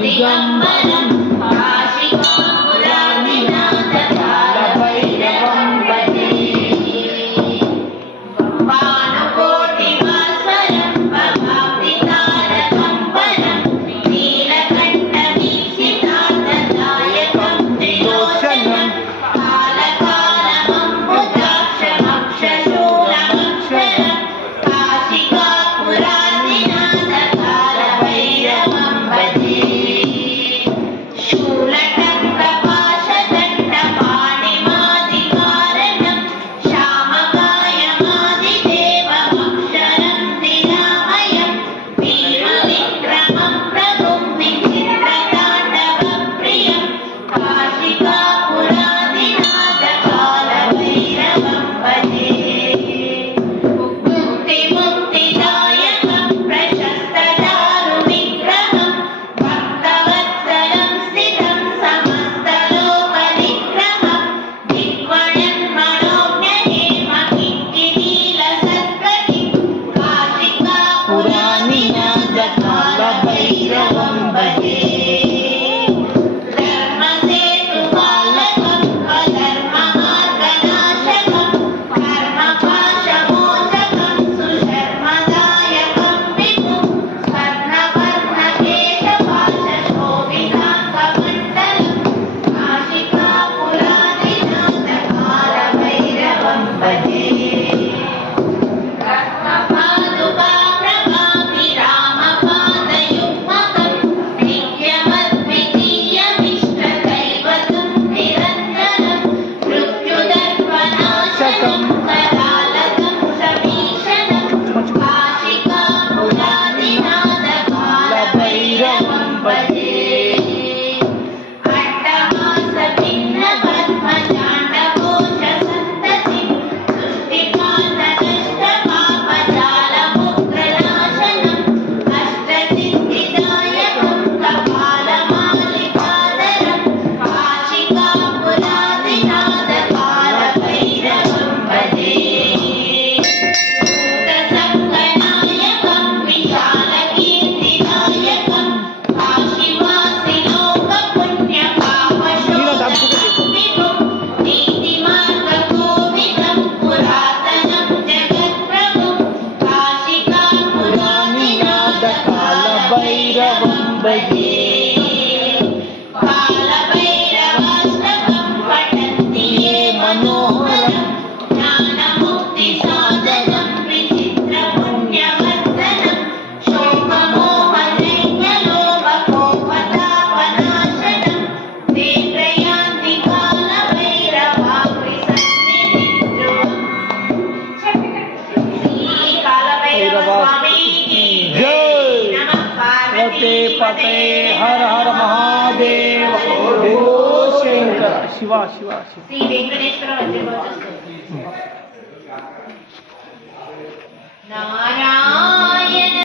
दिगम्बरं काशिकापुरादिनाथकालभैरवं भजे भानुकोटिभास्वरं प्रभावृतारकम्बरं नीलकण्ठवीक्षितार्थदायकं त्रिलोचनं कालकालमम्बुजाक्षमक्षशूलमक्षरं काशिकापुरादिनाथकालभैरवं भजे शूलटङ्कपाशदण्डपाणिमादिकारणं श्यामकायमादिदेवमक्षरं निरामयं भीमविक्रमं प्रभुं विचित्रताण्डवप्रियं काशिकापुरादिनाथकालभैरवं भजे मुक्तिमुक्तिदायकं प्रशस्तचारुविग्रहं भक्तवत्सलं स्थितं समस्तलोकनिग्रहं दिग्वणन्मनोज्ञहेमकिङ्किणीलसत्प्रतिं काशिकापुरादिनाथकालभैरवं भजे धर्मसेतुपालकं अधर्ममार्गनाशकं कर्मपाशमोचकं सुशर्मदायकं विभुं स्वर्णवर्णकेशपाशशोभिताङ्गमण्डलं काशिकापुरादिनाथकालभैरवं भजे रत्नपादुकाप्रभाभिरामपादयुग्मकं नित्यमद्वितीयमिष्टदैवतं निरञ्जनं मृत्युदर्पनाशकं करालकं समीशनं काशिकापुरादिनाथकालभैरवं भजे अट्टहासभिन्नपद्मजाण्डकोशसन्ततिं सृष्टिकान्तनष्टपापजालमुग्रनाशनम् अष्टसिद्धिदायकं कपालमालिकाधरं काशिकापुरादिनाथकालभैरवं भजे भूतसङ्गनायकं विशालकीर्तिदायकं काशीवासिलोकपुण्यपापशोधनं नीतिमार्गकोविदं पुरातनं जगत्प्रभुं काशिकापुरादिनाथकालभैरवं भजे कालभैरवाष्टकं पठन्ति ये मनोहरं ज्ञानमुक्तिसाधनं विचित्रपुण्यवर्धनं शोकमोहनैर्यलोभकोपतापनाशनं ते प्रयान्ति कालभैरवाग्रिसन्निधिं ध्रुवम् श्रीकालभैरवस्वामी जय। नमः पते पते हर हर महादेव ओ शंकर शिवा शिवा शिवा श्री वेंकटेश्वर वज्रध्वज नारायण।